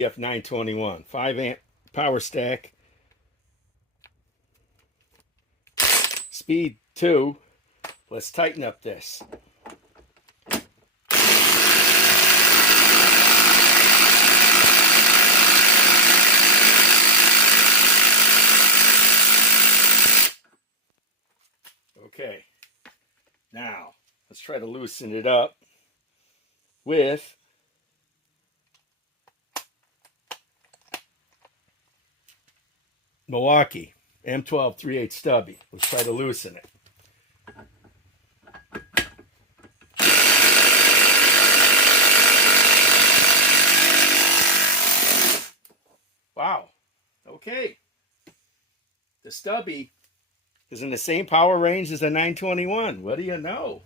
F921, 5 amp power stack, speed 2. Let's tighten up this. Okay, now let's try to loosen it up with Milwaukee M12 3/8 Stubby. Let's try to loosen it. Wow. Okay. The Stubby is in the same power range as the 921. What do you know?